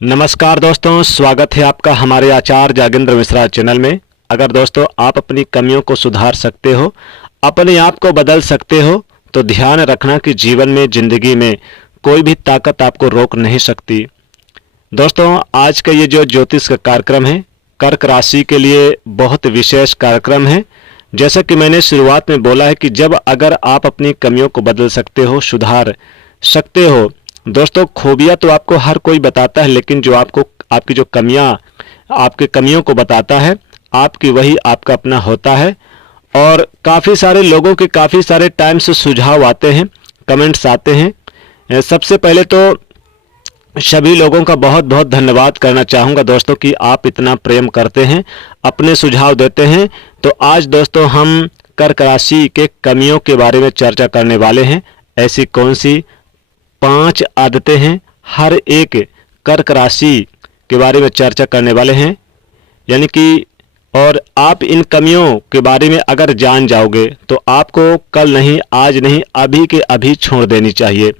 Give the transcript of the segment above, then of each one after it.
नमस्कार दोस्तों, स्वागत है आपका हमारे आचार्य जागेंद्र मिश्रा चैनल में। अगर दोस्तों आप अपनी कमियों को सुधार सकते हो, अपने आप को बदल सकते हो, तो ध्यान रखना कि जीवन में, जिंदगी में कोई भी ताकत आपको रोक नहीं सकती। दोस्तों आज का ये जो ज्योतिष का कार्यक्रम है, कर्क राशि के लिए बहुत विशेष कार्यक्रम है। जैसा कि मैंने शुरुआत में बोला है कि जब अगर आप अपनी कमियों को बदल सकते हो, सुधार सकते हो। दोस्तों खूबियां तो आपको हर कोई बताता है, लेकिन जो आपको आपकी जो कमियां, आपके कमियों को बताता है, आपकी वही आपका अपना होता है। और काफ़ी सारे लोगों के काफ़ी सारे टाइम से सुझाव आते हैं, कमेंट्स आते हैं। सबसे पहले तो सभी लोगों का बहुत बहुत धन्यवाद करना चाहूँगा दोस्तों कि आप इतना प्रेम करते हैं, अपने सुझाव देते हैं। तो आज दोस्तों हम कर्क राशि के कमियों के बारे में चर्चा करने वाले हैं। ऐसी कौन सी 5 आदतें हैं, हर एक कर्क राशि के बारे में चर्चा करने वाले हैं। यानी कि और आप इन कमियों के बारे में अगर जान जाओगे तो आपको कल नहीं, आज नहीं, अभी के अभी छोड़ देनी चाहिए।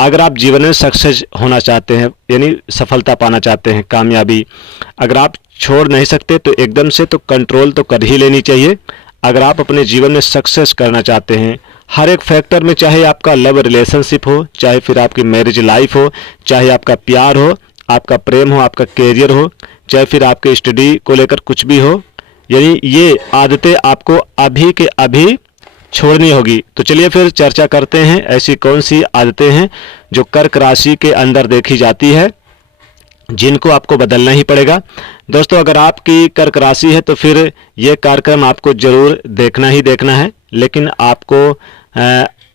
अगर आप जीवन में सक्सेस होना चाहते हैं, यानी सफलता पाना चाहते हैं, कामयाबी अगर आप छोड़ नहीं सकते तो एकदम से तो कंट्रोल तो कर ही लेनी चाहिए। अगर आप अपने जीवन में सक्सेस करना चाहते हैं हर एक फैक्टर में, चाहे आपका लव रिलेशनशिप हो, चाहे फिर आपकी मैरिज लाइफ हो, चाहे आपका प्यार हो, आपका प्रेम हो, आपका कैरियर हो, चाहे फिर आपके स्टडी को लेकर कुछ भी हो, यानी ये आदतें आपको अभी के अभी छोड़नी होगी। तो चलिए फिर चर्चा करते हैं ऐसी कौन सी आदतें हैं जो कर्क राशि के अंदर देखी जाती है, जिनको आपको बदलना ही पड़ेगा। दोस्तों अगर आपकी कर्क राशि है तो फिर ये कार्यक्रम आपको जरूर देखना ही देखना है। लेकिन आपको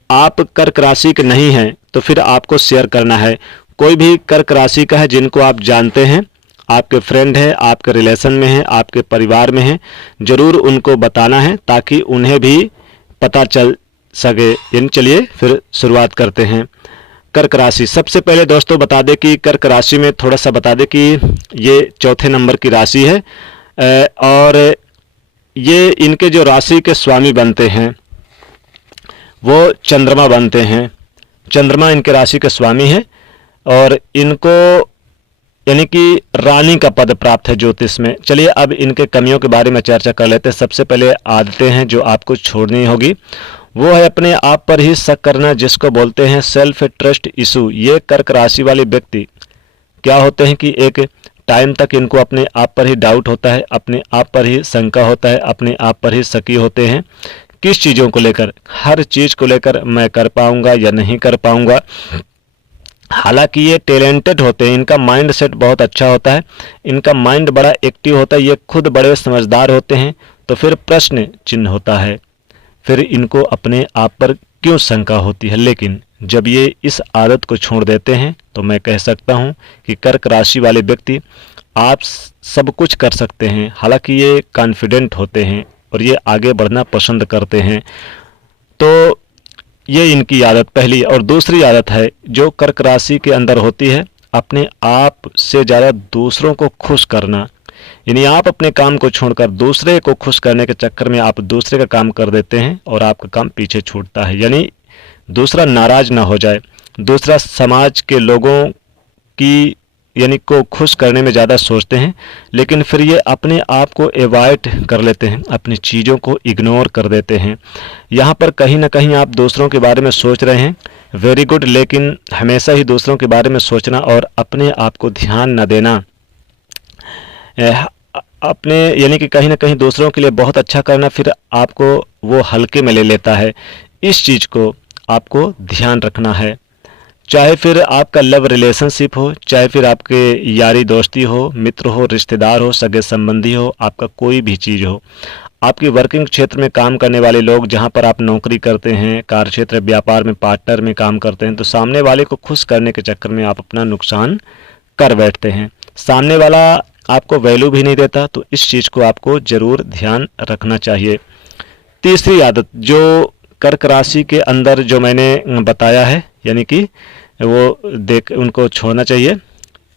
आप कर्क राशि के नहीं हैं तो फिर आपको शेयर करना है। कोई भी कर्क राशि का है जिनको आप जानते हैं, आपके फ्रेंड है, आपके रिलेशन में है, आपके परिवार में है, जरूर उनको बताना है ताकि उन्हें भी पता चल सके। चलिए फिर शुरुआत करते हैं। कर्क राशि, सबसे पहले दोस्तों बता दें कि कर्क राशि में थोड़ा सा बता दें कि ये चौथे नंबर की राशि है। और ये इनके जो राशि के स्वामी बनते हैं वो चंद्रमा बनते हैं। चंद्रमा इनके राशि के स्वामी है और इनको यानी कि रानी का पद प्राप्त है ज्योतिष में। चलिए अब इनके कमियों के बारे में चर्चा कर लेते हैं। सबसे पहले आदतें हैं जो आपको छोड़नी होगी, वो है अपने आप पर ही शक करना, जिसको बोलते हैं सेल्फ ट्रस्ट इशू। ये कर्क राशि वाले व्यक्ति क्या होते हैं कि एक टाइम तक इनको अपने आप पर ही डाउट होता है, अपने आप पर ही शंका होता है, अपने आप पर ही शकी होते हैं। किस चीज़ों को लेकर, हर चीज़ को लेकर मैं कर पाऊंगा या नहीं कर पाऊंगा। हालांकि ये टैलेंटेड होते हैं, इनका माइंड सेट बहुत अच्छा होता है, इनका माइंड बड़ा एक्टिव होता है, ये खुद बड़े समझदार होते हैं। तो फिर प्रश्न चिन्ह होता है, फिर इनको अपने आप पर क्यों शंका होती है। लेकिन जब ये इस आदत को छोड़ देते हैं तो मैं कह सकता हूँ कि कर्क राशि वाले व्यक्ति आप सब कुछ कर सकते हैं। हालांकि ये कॉन्फिडेंट होते हैं और ये आगे बढ़ना पसंद करते हैं। तो ये इनकी आदत पहली। और दूसरी आदत है जो कर्क राशि के अंदर होती है, अपने आप से ज़्यादा दूसरों को खुश करना। यानी आप अपने काम को छोड़कर दूसरे को खुश करने के चक्कर में आप दूसरे का काम कर देते हैं और आपका काम पीछे छूटता है। यानी दूसरा नाराज ना हो जाए, दूसरा समाज के लोगों की यानी को खुश करने में ज़्यादा सोचते हैं, लेकिन फिर ये अपने आप को एवॉइड कर लेते हैं, अपनी चीज़ों को इग्नोर कर देते हैं। यहाँ पर कहीं ना कहीं आप दूसरों के बारे में सोच रहे हैं, वेरी गुड, लेकिन हमेशा ही दूसरों के बारे में सोचना और अपने आप को ध्यान न देना, अपने यानी कि कहीं ना कहीं दूसरों के लिए बहुत अच्छा करना, फिर आपको वो हल्के में ले लेता है। इस चीज़ को आपको ध्यान रखना है। चाहे फिर आपका लव रिलेशनशिप हो, चाहे फिर आपके यारी दोस्ती हो, मित्र हो, रिश्तेदार हो, सगे संबंधी हो, आपका कोई भी चीज़ हो, आपकी वर्किंग क्षेत्र में काम करने वाले लोग, जहां पर आप नौकरी करते हैं, कार्य क्षेत्र व्यापार में पार्टनर में काम करते हैं, तो सामने वाले को खुश करने के चक्कर में आप अपना नुकसान कर बैठते हैं। सामने वाला आपको वैल्यू भी नहीं देता, तो इस चीज़ को आपको ज़रूर ध्यान रखना चाहिए। तीसरी आदत जो कर्क राशि के अंदर जो मैंने बताया है, यानी कि वो उनको छोड़ना चाहिए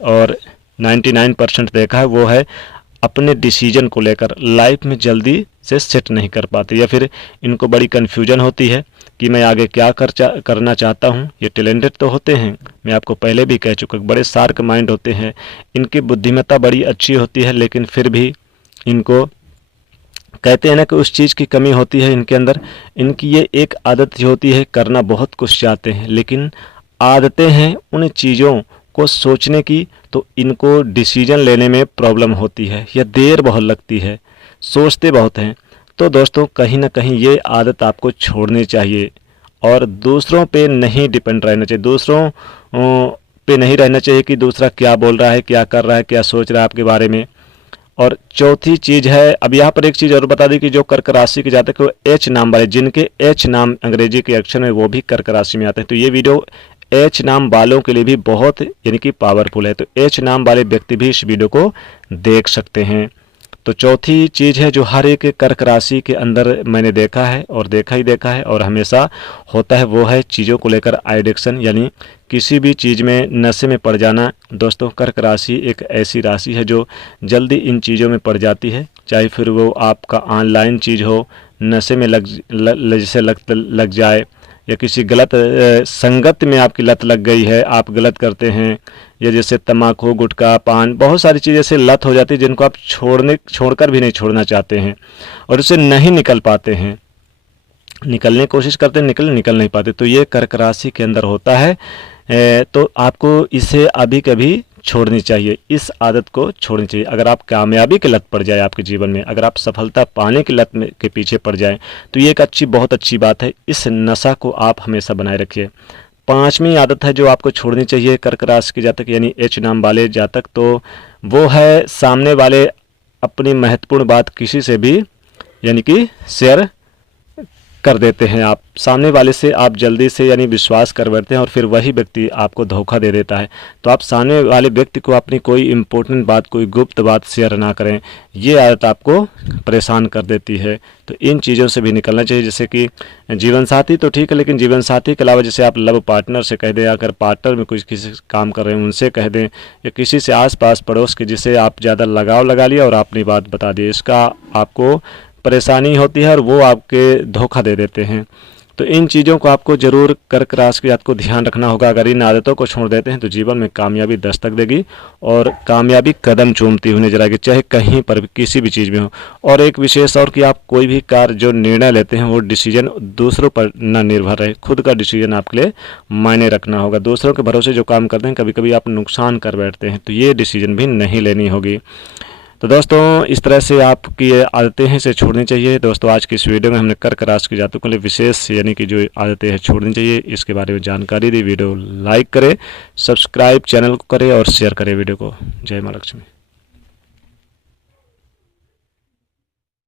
और 99% देखा है, वो है अपने डिसीजन को लेकर लाइफ में जल्दी से सेट नहीं कर पाते, या फिर इनको बड़ी कन्फ्यूजन होती है, कि मैं आगे क्या करना चाहता हूँ। ये टैलेंटेड तो होते हैं, मैं आपको पहले भी कह चुका, बड़े शार्क माइंड होते हैं, इनकी बुद्धिमत्ता बड़ी अच्छी होती है, लेकिन फिर भी इनको कहते हैं ना कि उस चीज़ की कमी होती है इनके अंदर। इनकी ये एक आदत जो होती है, करना बहुत कुछ चाहते हैं, लेकिन आदतें हैं उन चीज़ों को सोचने की, तो इनको डिसीजन लेने में प्रॉब्लम होती है या देर बहुत लगती है, सोचते बहुत हैं। तो दोस्तों कहीं ना कहीं ये आदत आपको छोड़नी चाहिए और दूसरों पे नहीं डिपेंड रहना चाहिए, दूसरों पे नहीं रहना चाहिए कि दूसरा क्या बोल रहा है, क्या कर रहा है, क्या सोच रहा है आपके बारे में। और चौथी चीज़ है, अब यहाँ पर एक चीज़ और बता दी कि जो कर्क राशि के जातक वो एच नाम वाले, जिनके एच नाम अंग्रेजी के अक्षर में वो भी कर्क राशि में आते हैं, तो ये वीडियो एच नाम वालों के लिए भी बहुत यानी कि पावरफुल है। तो एच नाम वाले व्यक्ति भी इस वीडियो को देख सकते हैं। तो चौथी चीज़ है जो हर एक कर्क राशि के अंदर मैंने देखा है और देखा है और हमेशा होता है, वो है चीज़ों को लेकर एडिक्शन, यानी किसी भी चीज़ में नशे में पड़ जाना। दोस्तों कर्क राशि एक ऐसी राशि है जो जल्दी इन चीज़ों में पड़ जाती है, चाहे फिर वो आपका ऑनलाइन चीज़ हो, नशे में जैसे लग जाए, या किसी गलत संगत में आपकी लत लग गई है, आप गलत करते हैं, या जैसे तम्बाकू, गुटखा, पान, बहुत सारी चीज़ें ऐसे लत हो जाती है जिनको आप छोड़कर भी नहीं छोड़ना चाहते हैं और उससे नहीं निकल पाते हैं, निकलने की कोशिश करते हैं, निकल नहीं पाते। तो ये कर्क राशि के अंदर होता है। तो आपको इसे अभी कभी छोड़नी चाहिए, इस आदत को छोड़नी चाहिए। अगर आप कामयाबी की लत पड़ जाए आपके जीवन में, अगर आप सफलता पाने की लत के पीछे पड़ जाएं, तो ये एक बहुत अच्छी बात है। इस नशा को आप हमेशा बनाए रखिए। पांचवी आदत है जो आपको छोड़नी चाहिए कर्क राशि के जातक यानी एच नाम वाले जातक, तो वो है सामने वाले अपनी महत्वपूर्ण बात किसी से भी यानी कि शेयर कर देते हैं। आप सामने वाले से आप जल्दी से यानी विश्वास कर बैठते हैं और फिर वही व्यक्ति आपको धोखा दे देता है। तो आप सामने वाले व्यक्ति को अपनी कोई इम्पोर्टेंट बात, कोई गुप्त बात शेयर ना करें, ये आदत आपको परेशान कर देती है। तो इन चीज़ों से भी निकलना चाहिए। जैसे कि जीवन साथी तो ठीक है, लेकिन जीवन साथी के अलावा जैसे आप लव पार्टनर से कह दें, अगर पार्टनर में कुछ किसी काम कर रहे हैं उनसे कह दें, या किसी से आस पास पड़ोस के जिसे आप ज़्यादा लगाव लगा लिया और अपनी बात बता दी, इसका आपको परेशानी होती है और वो आपके धोखा दे देते हैं। तो इन चीज़ों को आपको ज़रूर कर्क राशि के जातक को ध्यान रखना होगा। अगर इन आदतों को छोड़ देते हैं तो जीवन में कामयाबी दस्तक देगी और कामयाबी कदम चूमती हुई नजर आएगी, चाहे कहीं पर भी किसी भी चीज़ में हो। और एक विशेष और कि आप कोई भी कार्य जो निर्णय लेते हैं वो डिसीजन दूसरों पर न निर्भर रहे, खुद का डिसीजन आपके लिए मायने रखना होगा। दूसरों के भरोसे जो काम करते हैं कभी कभी आप नुकसान कर बैठते हैं, तो ये डिसीजन भी नहीं लेनी होगी। तो दोस्तों इस तरह से आपकी ये आदतें हैं इसे छोड़नी चाहिए। दोस्तों आज की इस वीडियो में हमने कर्क राशि के जातकों के लिए विशेष यानी कि जो आदतें हैं छोड़नी चाहिए इसके बारे में जानकारी दी। वीडियो लाइक करें, सब्सक्राइब चैनल को करें और शेयर करें वीडियो को। जय मां लक्ष्मी।